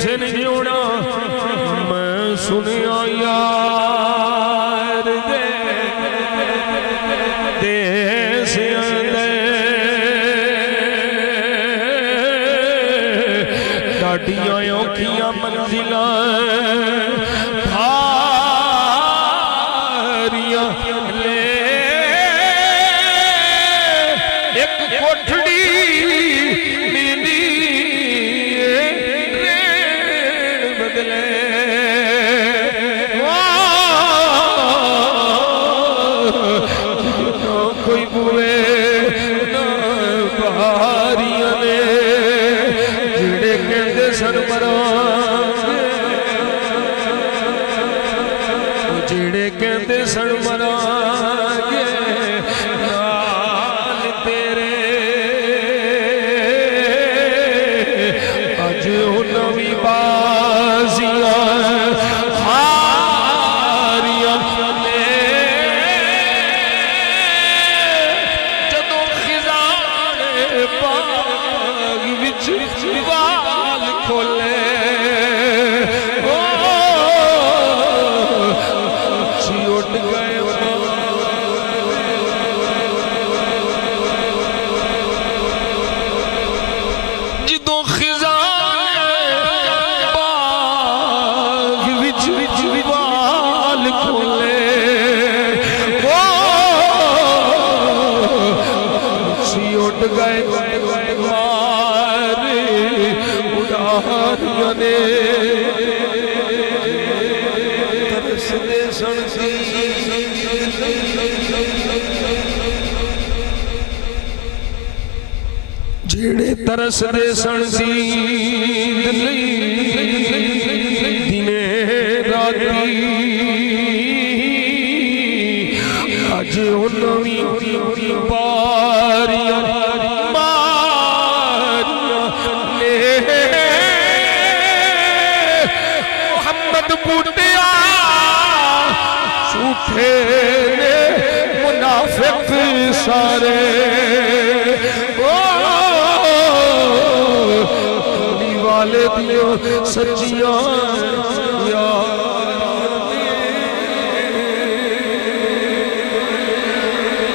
کسے نے جوڑا میں سنیا یار دے دیس اندے ڈاڈیاں اوکھیاں منزلاں بھاریاں لے ایک کوٹھڑی ملی ریڑ بدلے نہ کوئی بوئے نہ بہاریاں نے جڑے کہندے سن مرانگے جڑے کہندے سن مرانگے نال تیرے اج انہاں وی بازیاں ہاریاں نے جدوں خزاں باغ وچ وال کھولے اچھی اٹھ گئے جدوں خزاں باغ وچ وال کھولے اچھی اٹھ گئے مار اڑاریاں نے ترس دے سن سی جڑے ترس دے سن سی دنے راتی اج انہاں وی باریاں ماریاں لے محمد بوٹیا جھوٹے نے منافق سارے والے دیو سچیاں